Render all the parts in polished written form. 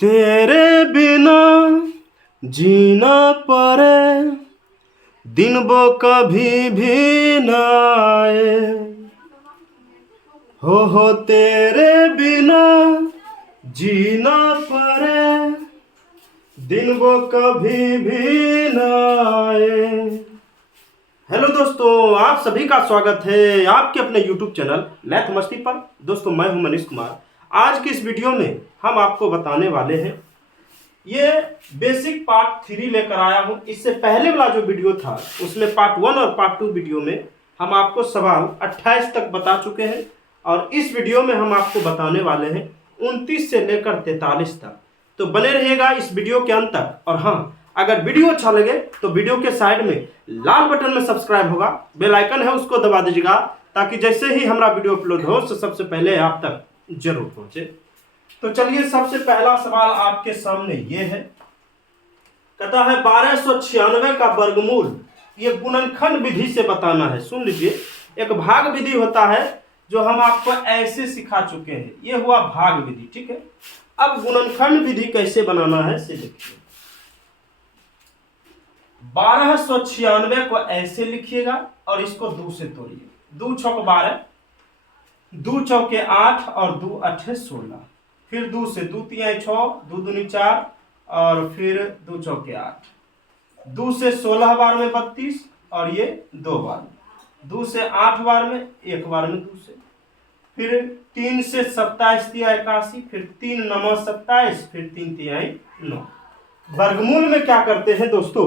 तेरे बिना जीना पड़े, दिन वो कभी भी ना आए। हो तेरे बिना जीना पड़े, दिन वो कभी भी ना आए। हेलो दोस्तों, आप सभी का स्वागत है आपके अपने YouTube चैनल मैथ मस्ती पर। दोस्तों, मैं हूं मनीष कुमार। आज की इस वीडियो में हम आपको बताने वाले हैं, ये बेसिक पार्ट 3 लेकर आया हूं। इससे पहले वाला जो वीडियो था उसमें पार्ट 1 और पार्ट 2 वीडियो में हम आपको सवाल 28 तक बता चुके हैं, और इस वीडियो में हम आपको बताने वाले हैं 29 से लेकर 43 तक। तो बने रहिएगा इस वीडियो के अंत तक। और हाँ, अगर वीडियो अच्छा लगे तो वीडियो के साइड में लाल बटन में सब्सक्राइब होगा, बेल आइकन है उसको दबा दीजिएगा, ताकि जैसे ही हमारा वीडियो अपलोड हो तो सबसे पहले आप तक जरूर पहुंचे। तो चलिए, सबसे पहला सवाल आपके सामने ये है। कहता है 1296 का वर्गमूल ये गुणनखंड विधि से बताना है। सुन लीजिए, एक भाग विधि होता है जो हम आपको ऐसे सिखा चुके हैं, ये हुआ भाग विधि, ठीक है। अब गुणनखंड विधि कैसे बनाना है से देखिए। 1296 को ऐसे लिखिएगा और इसको 2 से तोड़िए। 2 छौक 12, 2 चौके 8 और 2 अठे 16। फिर 2 से 2 तिहाई 6, 2 दूनी 4 और फिर 2 चौके 8। 2 से 16 बार में 32 और ये 2 बार में। 2 से 8 बार में 1 बार में 2 से। फिर 3 से 27 तिहाई 81, फिर 3 9 27, फिर 3 तिहाई 9। वर्गमूल में क्या करते हैं दोस्तों,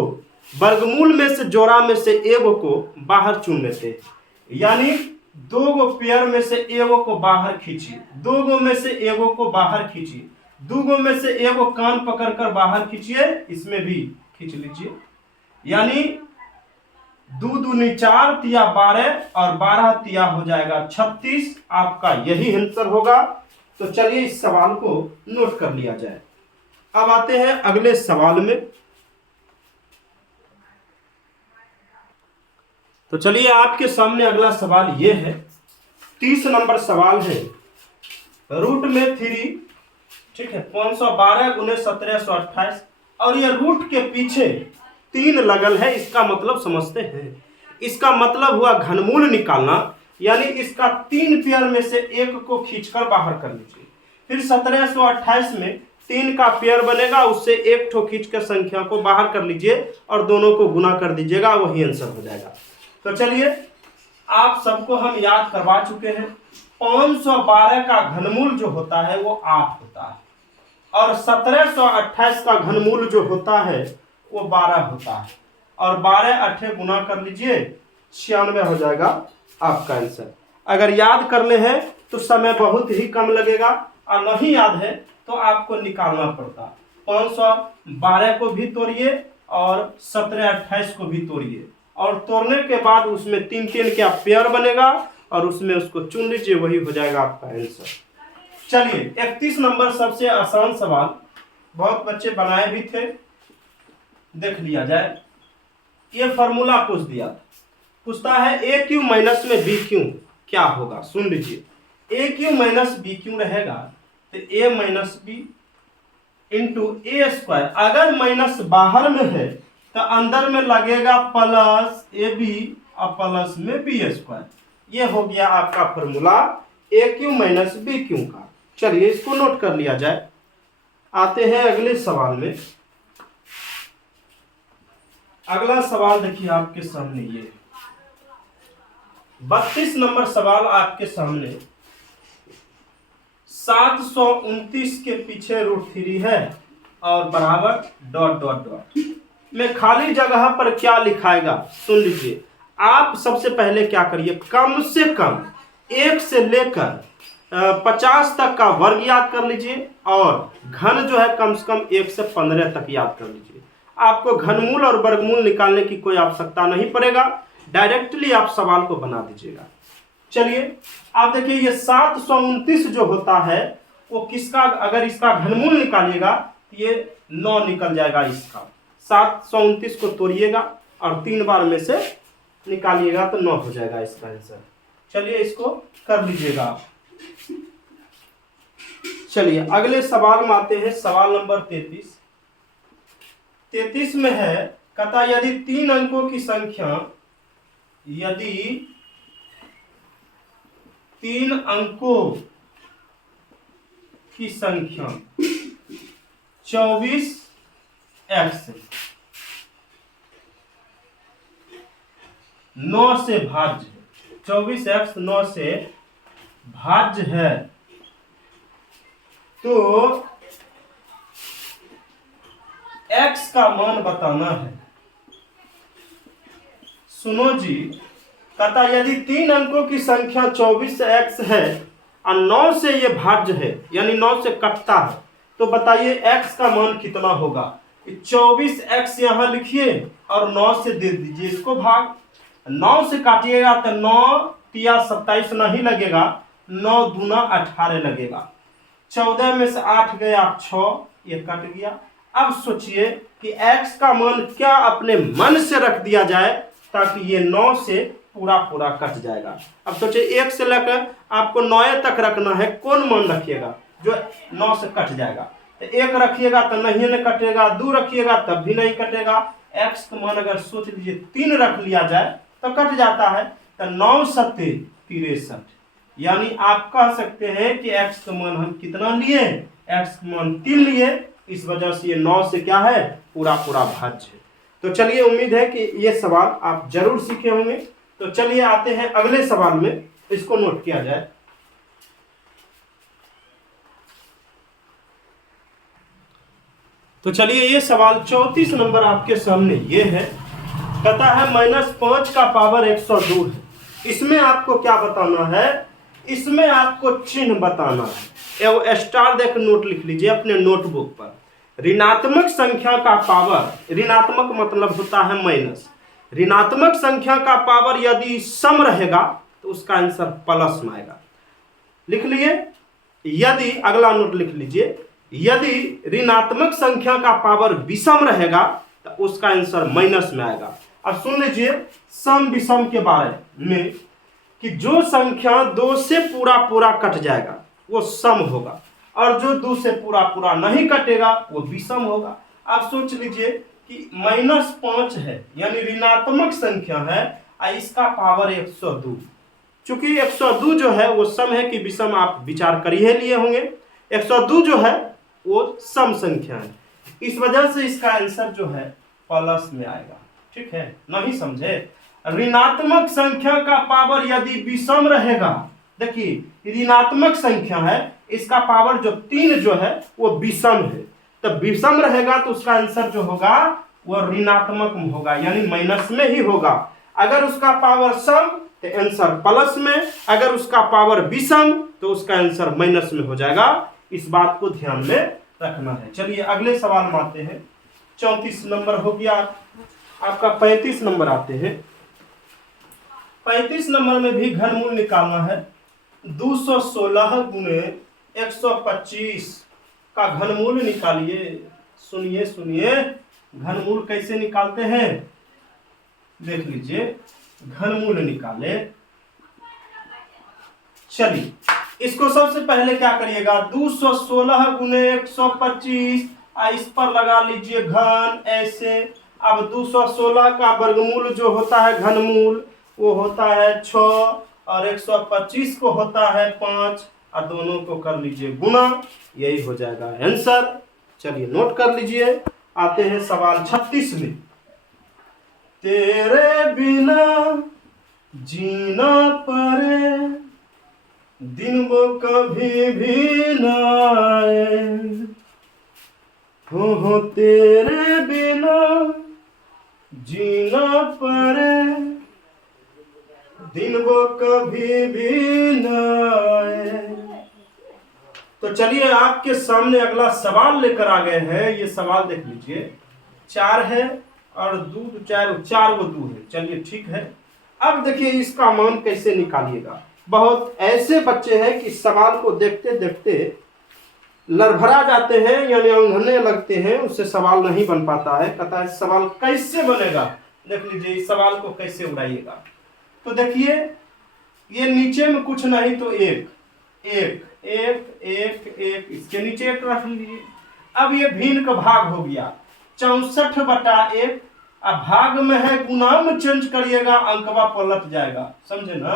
वर्गमूल में से जोड़ा में से एगो को बाहर चुन लेते हैं। यानी 2 गो पेयर में से एगो को बाहर खींचिए, 2 गो में से एगो को बाहर खींचिए, 2 गो में से एगो कान पकड़कर बाहर खींचिए, इसमें भी खींच लीजिए। यानी 2 दूनी 4 तिया 12 और 12 तिया हो जाएगा 36। आपका यही आंसर होगा। तो चलिए इस सवाल को नोट कर लिया जाए। अब आते हैं अगले सवाल में। तो चलिए, आपके सामने अगला सवाल यह है। 30 नंबर सवाल है। रूट में 3, ठीक है, 512 गुने 1728, और ये रूट के पीछे 3 लगल है। इसका मतलब समझते हैं। इसका मतलब हुआ घनमूल निकालना। यानी इसका 3 पेयर में से एक को खींचकर बाहर कर लीजिए। फिर 1728 में 3 का पेयर बनेगा, उससे एक ठो खींचकर संख्या को बाहर कर लीजिए और दोनों को गुना कर दीजिएगा, वही आंसर हो जाएगा। तो चलिए, आप सबको हम याद करवा चुके हैं। 512 का घनमूल जो होता है वो 8 होता है, और 1728 का घनमूल जो होता है वो 12 होता है, और 12 अठे गुना कर लीजिए, 96 हो जाएगा आपका आंसर। अगर याद करने हैं तो समय बहुत ही कम लगेगा, और नहीं याद है तो आपको निकालना पड़ता। 512 को भी तोड़िए और 1728 को भी तोड़िए, और तोड़ने के बाद उसमें 3 का पेयर बनेगा और उसमें उसको चुन लीजिए, वही हो जाएगा आपका आंसर। चलिए, 31 नंबर सबसे आसान सवाल, बहुत बच्चे बनाए भी थे, देख लिया जाए। ये फॉर्मूला पूछ दिया, पूछता है ए क्यू माइनस में बी क्यू क्या होगा। सुन लीजिए, ए क्यू माइनस बी क्यू रहेगा तो ए माइनस बी इंटू ए स्क्वायर। अगर माइनस बाहर में है तो अंदर में लगेगा प्लस ए बी और प्लस में बी स्क्वायर। ये हो गया आपका फॉर्मूला ए क्यू माइनस बी क्यू का। चलिए, इसको नोट कर लिया जाए। आते हैं अगले सवाल में। अगला सवाल देखिए आपके सामने, ये 32 नंबर सवाल आपके सामने। 729 के पीछे √3 है और बराबर डॉट डॉट डॉट में खाली जगह पर क्या लिखाएगा। सुन लीजिए, आप सबसे पहले क्या करिए, कम से कम 1 से लेकर 50 तक का वर्ग याद कर लीजिए, और घन जो है कम से कम 1 से 15 तक याद कर लीजिए। आपको घनमूल और वर्गमूल निकालने की कोई आवश्यकता नहीं पड़ेगा, डायरेक्टली आप सवाल को बना दीजिएगा। चलिए, आप देखिए, ये 729 जो होता है वो किसका, अगर इसका घनमूल निकालिएगा तो ये 9 निकल जाएगा इसका। 729 को तोड़िएगा और 3 बार में से निकालिएगा तो 9 हो जाएगा इसका आंसर। चलिए, इसको कर लीजिएगा आप। चलिए अगले सवाल में आते हैं। सवाल नंबर 33 में है, कहता यदि 3 अंकों की संख्या, यदि 3 अंकों की संख्या 24x 9 से भाज्य है, 24x 9 से भाज्य है, तो x का मान बताना है। सुनो जी, कहता यदि 3 अंकों की संख्या 24x है और 9 से ये भाज्य है, यानी 9 से कटता है, तो बताइए x का मान कितना होगा। 24x यहां लिखिए और 9 से दे दीजिए इसको भाग। 9 से काटिएगा तो 9 तिया 27 नहीं लगेगा, 9 दूना 18 लगेगा। 14 में से 8 गया 6, ये कट गया। अब सोचिए कि x का मान क्या अपने मन से रख दिया जाए ताकि ये 9 से पूरा पूरा कट जाएगा। अब सोचिए 1 से लेकर आपको 9 तक रखना है, कौन मान रखिएगा जो 9 से कट जाएगा। तो 1 रखिएगा तो नहीं कटेगा, 2 रखिएगा तब भी नहीं कटेगा। x का मान अगर सोच लीजिए 3 रख लिया जाए तो कट जाता है। तो 9 सत्ते 63, यानी आप कह सकते हैं कि x का मान हम कितना लिए, x का मान 3 लिए। इस वजह से ये 9 से क्या है, पूरा पूरा भाज्य है। तो चलिए उम्मीद है कि ये सवाल आप जरूर सीखे होंगे। तो चलिए आते हैं अगले सवाल में, इसको नोट किया जाए। तो चलिए ये सवाल 34 नंबर आपके सामने ये है, कहता है -5 का पावर 102 है। इसमें आपको क्या बताना है, इसमें आपको चिन्ह बताना है। एगो स्टार देख नोट लिख लीजिए अपने नोटबुक पर। ऋणात्मक संख्या का पावर, ऋणात्मक मतलब होता है माइनस, ऋणात्मक संख्या का पावर यदि सम रहेगा तो उसका आंसर प्लस में आएगा। लिख लिए। यदि, अगला नोट लिख लीजिए, यदि ऋणात्मक संख्या का पावर विषम रहेगा तो उसका आंसर माइनस में आएगा। अब सुन लीजिए सम विषम के बारे में कि जो संख्या 2 से पूरा पूरा कट जाएगा वो सम होगा, और जो 2 से पूरा पूरा नहीं कटेगा वो विषम होगा। आप सोच लीजिए कि -5 है, यानी ऋणात्मक संख्या है और इसका पावर 102। चूंकि 102 जो है वो सम है कि विषम आप विचार कर ही लिए होंगे। 102 जो है वो सम संख्या है, इस वजह से इसका आंसर जो है प्लस में आएगा। ठीक है, नहीं समझे। ऋणात्मक संख्या का पावर यदि विषम रहेगा, देखिए ऋणात्मक संख्या है, इसका पावर जो 3 जो है वो विषम है, तो विषम रहेगा तो उसका आंसर जो होगा वो ऋणात्मक में होगा, यानी माइनस में ही होगा। अगर उसका पावर सम तो आंसर प्लस में, अगर उसका पावर विषम तो उसका आंसर माइनस में हो जाएगा। इस बात को ध्यान में रखना है। चलिए अगले सवाल में आते हैं। 34 नंबर हो गया, आपका 35 नंबर आते हैं। 35 नंबर में भी घनमूल निकालना है। 216 गुने 125 का घनमूल निकालिए। सुनिए सुनिए, घनमूल कैसे निकालते हैं देख लीजिए। घनमूल निकाले, चलिए इसको सबसे पहले क्या करिएगा, 216 गुने 125 इस पर लगा लीजिए घन ऐसे। अब 216 का वर्गमूल जो होता है घनमूल वो होता है 6 और 125 को होता है 5, और दोनों को कर लीजिए गुना, यही हो जाएगा आंसर। चलिए नोट कर लीजिए। आते हैं सवाल 36 में। तेरे बिना जीना पड़े, दिन वो कभी भी ना आए, हो तेरे बिना जीना पड़े, दिन वो कभी भी ना आए। तो चलिए आपके सामने अगला सवाल लेकर आ गए हैं। ये सवाल देख लीजिए, 4 है और 2 4 वो 2 है। चलिए ठीक है, अब देखिए इसका मान कैसे निकालिएगा। बहुत ऐसे बच्चे हैं कि सवाल को देखते देखते लड़भड़ा जाते हैं, यानी अंधने लगते हैं, उससे सवाल नहीं बन पाता है। कहता है सवाल कैसे बनेगा, देख लीजिए इस सवाल को कैसे उड़ाइएगा। तो देखिए ये नीचे में कुछ नहीं तो एक एक एक एक, इसके नीचे एक रख लीजिए। अब ये भिन्न का भाग हो गया 64/1। अब भाग में है गुना में चेंज करिएगा, अंकवा पलट जाएगा, समझे ना।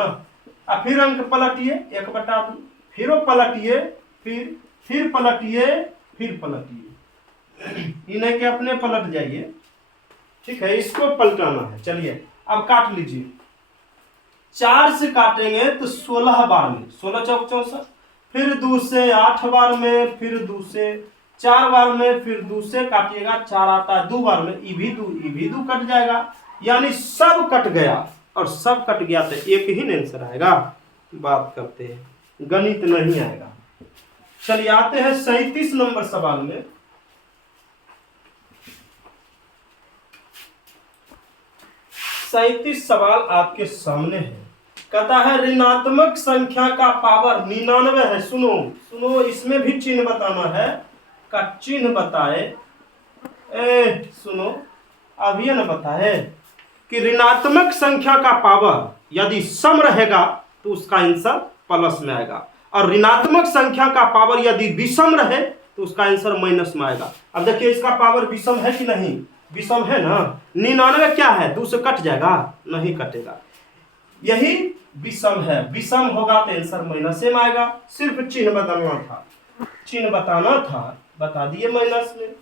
अब फिर अंक पलटिए 1/2, फिर पलटिए, फिर पलटिए, फिर पलटिए, इन्हें के अपने पलट जाइए। ठीक है, इसको पलटाना है। चलिए अब काट लीजिए। 4 से काटेंगे तो 16 बार में, 16 चौक 64, फिर 2 से 8 बार में, फिर 2 से 4 बार में, फिर 2 से काटिएगा 4 आता है 2 बार में, ई भी 2 कट जाएगा, यानी सब कट गया। और सब कट गया तो एक ही आंसर आएगा। बात करते हैं, गणित नहीं आएगा। चलिए आते हैं 37 नंबर सवाल में। सैंतीस सवाल आपके सामने है। कहता है ऋणात्मक संख्या का पावर 99 है। सुनो सुनो, इसमें भी चिन्ह बताना है, का चिन्ह बताए। सुनो, अब ये न बताए कि ऋणात्मक संख्या का पावर यदि सम रहेगा तो उसका आंसर प्लस में आएगा, और ऋणात्मक संख्या का पावर यदि विषम रहे तो उसका आंसर माइनस में आएगा। अब देखिए इसका पावर विषम है कि नहीं, विषम है ना। 99 क्या है, 2 से कट जाएगा, नहीं कटेगा, यही विषम है। विषम होगा तो आंसर माइनस में आएगा। सिर्फ चिन्ह बदलना था, चिन्ह बताना था, बता दिए माइनस में।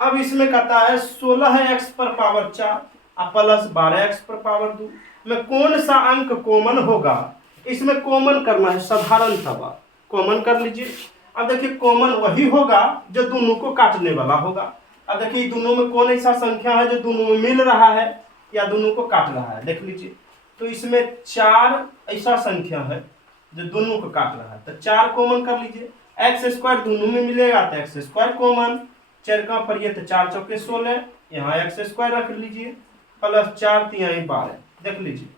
अब इसमें कहता है 16x पर पावर 4 प्लस 12x पर पावर 2 में कौन सा अंक कॉमन होगा। इसमें कॉमन करना है, साधारण सा बात, कॉमन कर लीजिए। अब देखिए कॉमन वही होगा जो दोनों को काटने वाला होगा। अब देखिए दोनों में कौन ऐसा संख्या है जो दोनों में मिल रहा है या दोनों को काट रहा है, देख लीजिए। तो इसमें 4 ऐसा संख्या है जो दोनों को काट रहा है, तो 4 कॉमन कर लीजिए। एक्स स्क्वायर दोनों में मिलेगा तो एक्स स्क्वायर कॉमन, 4 का पढ़िए तो 4 चौके 16, यहाँ एक्स स्क्वायर रख लीजिए, प्लस 4 तिहाई 12, देख लीजिए।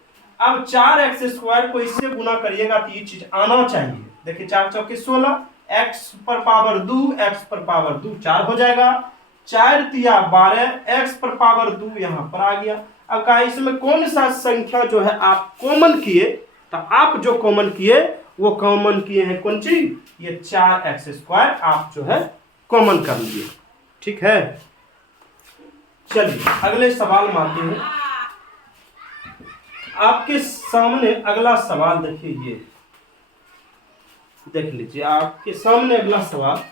अब 4x स्क्वायर को इससे गुना करिएगा तो ये चीज आना चाहिए। देखिए 4 चौके 16, x पर पावर 2, x पर पावर 2 4 हो जाएगा, 4 तिया 12, x पर पावर 2 यहाँ पर आ गया। अब कहा इसमें कौन सा संख्या जो है आप कॉमन किए, तो आप जो कॉमन किए वो कॉमन किए हैं कौन चीज, ये 4x स्क्वायर आप जो है कॉमन कर लिए। ठीक है, चलिए अगले सवाल में आते हैं। आपके सामने अगला सवाल देखिए, ये देख लीजिए आपके सामने अगला सवाल।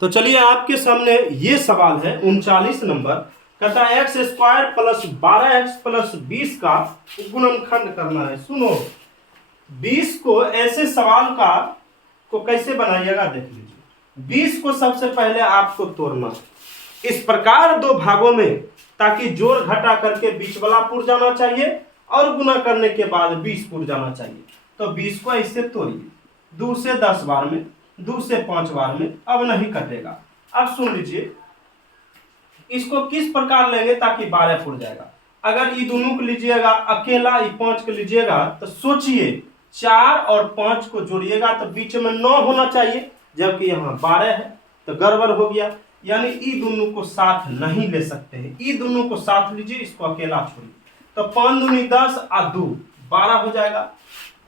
तो चलिए आपके सामने ये सवाल है 39 नंबर। कहता है x square plus 12x plus 20 का गुणनखंड करना है। सुनो, 20 को ऐसे सवाल का को कैसे बनाइएगा देख लीजिए। 20 को सबसे पहले आपको तोड़ना इस प्रकार 2 भागों में, ताकि जोड़ घटा करके बीच वाला पुर जाना चाहिए और गुना करने के बाद 20 पुर जाना चाहिए। तो 20 को ऐसे तोड़िए, 2 से 10 बार में, 2 से 5 बार में, अब नहीं कटेगा। अब सुन लीजिए इसको किस प्रकार लेंगे ताकि 12 पुर जाएगा। अगर ये दोनों को लीजिएगा अकेला, ये 5 को लीजिएगा तो सोचिए 4 और 5 को जोड़िएगा तो बीच में 9 होना चाहिए, जबकि यहाँ 12 है, तो गड़बड़ हो गया। यानी ई दोनों को साथ नहीं ले सकते हैं, ई दोनों को साथ लीजिए, इसको अकेला छोड़िए। तो 5 दूनी 10 और 2 12 हो जाएगा।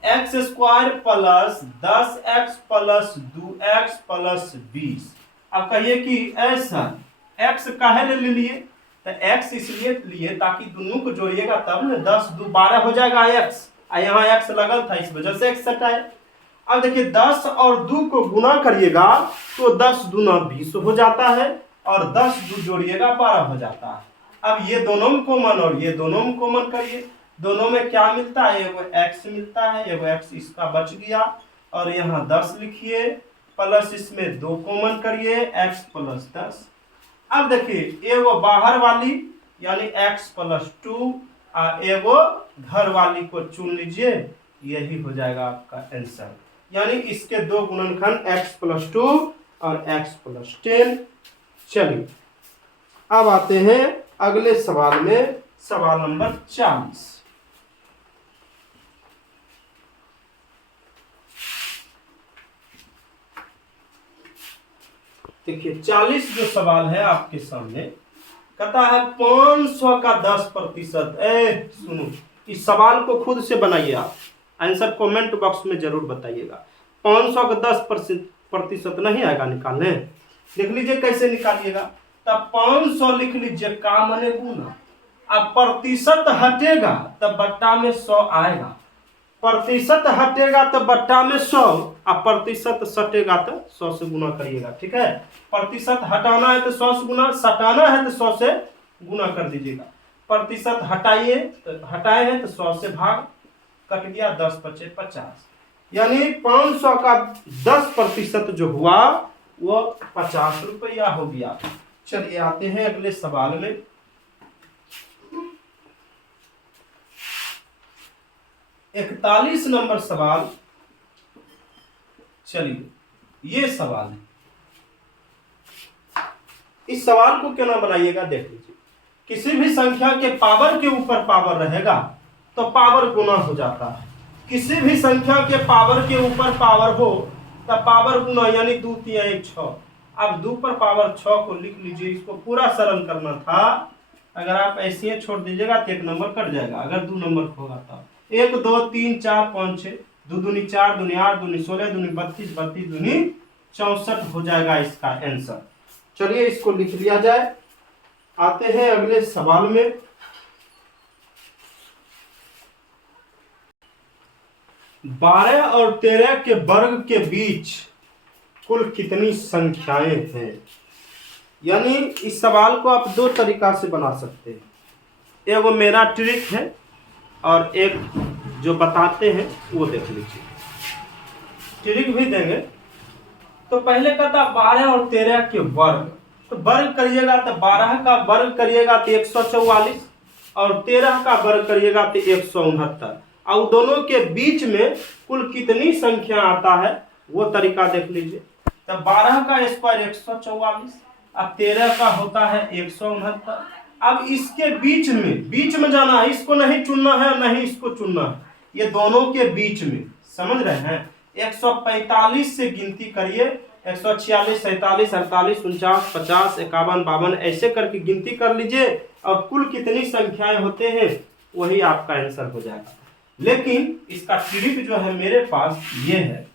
X square plus 10x plus 2x plus 20। अब कहिए कि ऐसा x काहे ले लिए, तो x इसलिए लिए ताकि दोनों को जोड़िएगा तब ना, 10 2 12 हो जाएगा x, यहाँ x लगल था इस वजह से x हटाए। अब देखिए 10 और 2 को गुना करिएगा तो 10 दूना 20 हो जाता है, और 10 2 जोड़िएगा 12 हो जाता है। अब ये दोनों में कॉमन और ये दोनों में कॉमन करिए, दोनों में क्या मिलता है, एगो x मिलता है, एगो x इसका बच गया, और यहाँ 10 लिखिए, प्लस इसमें 2 कॉमन करिए, x प्लस 10। अब देखिए एगो बाहर वाली यानी x प्लस 2 और एगो घर वाली को चुन लीजिए, यही हो जाएगा आपका आंसर। यानी इसके 2 गुणनखंड x प्लस 2 और x प्लस 10। चलिए अब आते हैं अगले सवाल में, सवाल नंबर 40। देखिए 40 जो सवाल है आपके सामने, कहता है 500 का 10%। सुनो, इस सवाल को खुद से बनाइए आप, आंसर कमेंट बॉक्स में जरूर बताइएगा। 500 का 10% नहीं आएगा निकालने, देख लीजिए कैसे निकालिएगा। तब 500 लिख लीजिए का मने गुना, अब प्रतिशत हटेगा तब बट्टा में 100 आएगा, प्रतिशत हटेगा तो बट्टा में 100, अब प्रतिशत सटेगा तो 100 से गुना करिएगा। ठीक है, प्रतिशत हटाना है तो 100 से गुना, सटाना है तो 100 से गुना कर दीजिएगा। प्रतिशत हटाइए तो हटाए हैं तो 100 से भाग, कट गया 10 × 50, यानी 500 का 10% जो हुआ वो 50 रुपया हो गया। चलिए आते हैं अगले सवाल में। इकतालीस नंबर सवाल। चलिए ये सवाल है, इस सवाल को क्या ना बनाइएगा, देख लीजिए। किसी भी संख्या के पावर के ऊपर पावर रहेगा तो पावर गुना हो जाता है, किसी भी संख्या के पावर के ऊपर पावर हो तब पावर गुना, यानी 2 × 3 = 6। अब 2 पर पावर 6 को लिख लीजिए, इसको पूरा सरल करना था। अगर आप ऐसे ही छोड़ दीजिएगा तो 1 नंबर कट जाएगा, अगर 2 नंबर होगा तब 1 2 3 4 5 6, 2 दूनी 4 दूनी 8 दूनी 16 दूनी 32 32 दूनी 64 हो जाएगा इसका आंसर। चलिए इसको लिख लिया जाए। आते हैं अगले सवाल में। बारह और 13 के वर्ग के बीच कुल कितनी संख्याएं हैं? यानी इस सवाल को आप 2 तरीका से बना सकते हैं। एगो मेरा ट्रिक है और एक जो बताते हैं वो देख लीजिए, ट्रिक भी देंगे। तो पहले कहता 12 और 13 के वर्ग, तो वर्ग करिएगा तो 12 का वर्ग करिएगा तो 144 और 13 का वर्ग करिएगा तो 169, और दोनों के बीच में कुल कितनी संख्या आता है वो तरीका देख लीजिए। तो 12 का स्क्वायर 144, अब 13 का होता है 169। अब इसके बीच में जाना है, इसको नहीं चुनना है नहीं इसको चुनना है, ये दोनों के बीच में, समझ रहे हैं। 145 से गिनती करिए, 146 47 48 49 50 51 52 ऐसे करके गिनती कर लीजिए और कुल कितनी संख्याएं होते हैं वही आपका आंसर हो जाएगा। लेकिन इसका ट्रिक जो है मेरे पास ये है,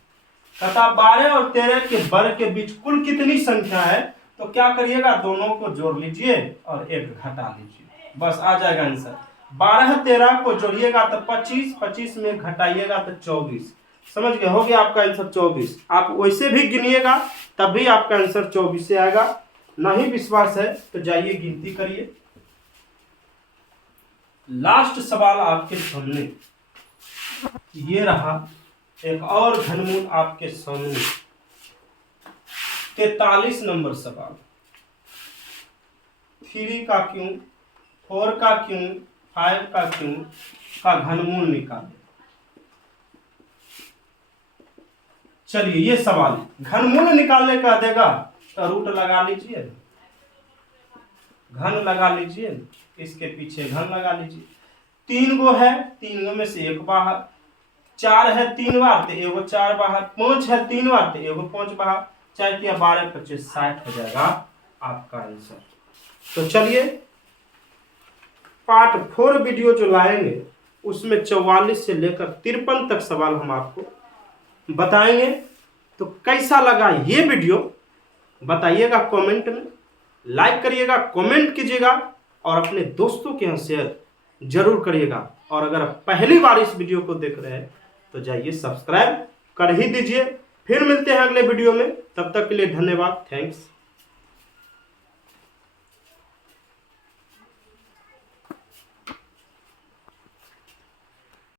तथा 12 और 13 के वर्ग के बीच कुल कितनी संख्या है, तो क्या करिएगा दोनों को जोड़ लीजिए और 1 घटा लीजिए, बस आ जाएगा आंसर। 12 13 को जोड़िएगा तो 25, 25 में घटाइएगा तो 24, समझ गए, हो गया आपका आंसर 24। आप वैसे भी गिनिएगा तब भी आपका आंसर 24 से आएगा। नहीं विश्वास है तो जाइए गिनती करिए। लास्ट सवाल आपके सामने ये रहा, एक और घनमूल आपके सामने 43 नंबर सवाल। 3 का क्यों, 4 का क्यों, 5 का क्यों का घनमूल निकालें। चलिए ये सवाल घनमूल निकालने का देगा तो रूट लगा लीजिए, घन लगा लीजिए, इसके पीछे घन लगा लीजिए। 3 गो है, 3 गो में से 1 बाहर, 4 है 3 बार तो 1 4 बाहर, 5 है 3 बार तो 1 5 बाहर, 4 × 12 = 25 60 हो जाएगा आपका आंसर। तो चलिए पार्ट 4 वीडियो जो लाएंगे उसमें 44 से लेकर 53 तक सवाल हम आपको बताएंगे। तो कैसा लगा ये वीडियो बताइएगा कमेंट में, लाइक करिएगा, कमेंट कीजिएगा और अपने दोस्तों के यहाँ शेयर जरूर करिएगा। और अगर आप पहली बार इस वीडियो को देख रहे हैं तो जाइए सब्सक्राइब कर ही दीजिए। फिर मिलते हैं अगले वीडियो में, तब तक के लिए धन्यवाद, थैंक्स।